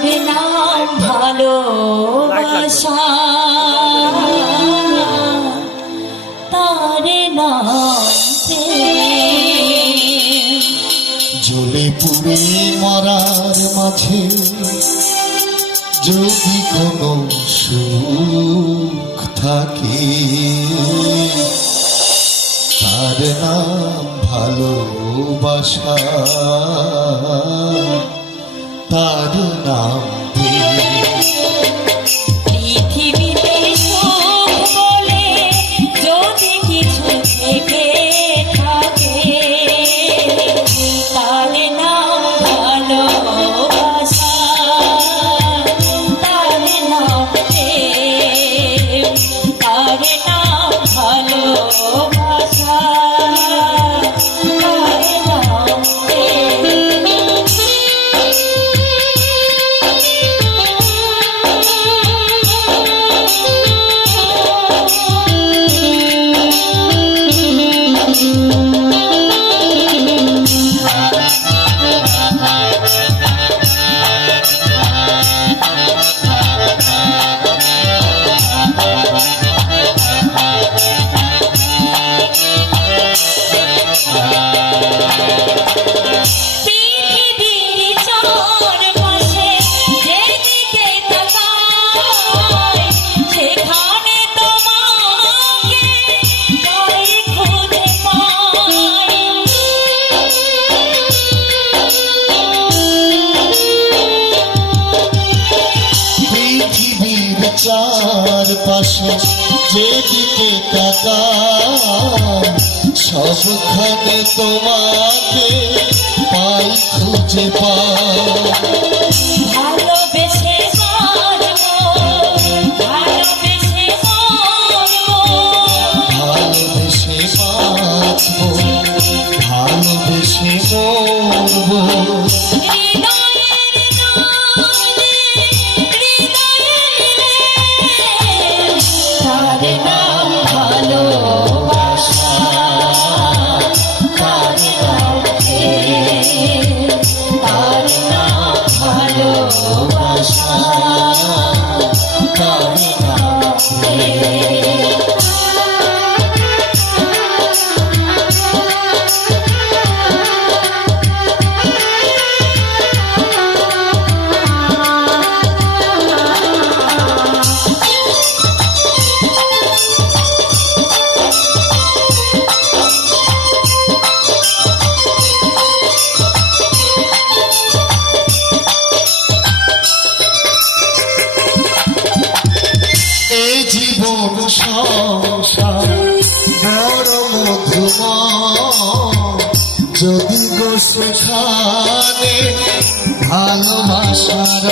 তার নাম ভালোবাসা, তার নাম জ্বলে পুড়ে মরার মাঝে যদি কোনো সুখ থাকে, তার নাম ভালোবাসা, তার নাম পৃথিবীতে সুখ বলে যদি কিছু থেকে থাকে, তার নাম ভালোবাসা, তার নাম প্রেম, তার নাম ভালোবাসা, তার নাম প্রেম। চারপাশে যেদিকে তাকাই সবখানে তোমাকে পাই, খুঁজে পাই। ভালোবেসে বাঁচবো, ভালোবেসে মরবো, ভালোবেসে বাঁচবো, ভালোবেসে মরবো। তার নাম ভালোবাসা, তার নাম প্রেম, তার নাম ভালোবাসা, তার নাম প্রেম। জীবন সংসার বড় মধুময়, যদি গো সেখানে ভালোবাসার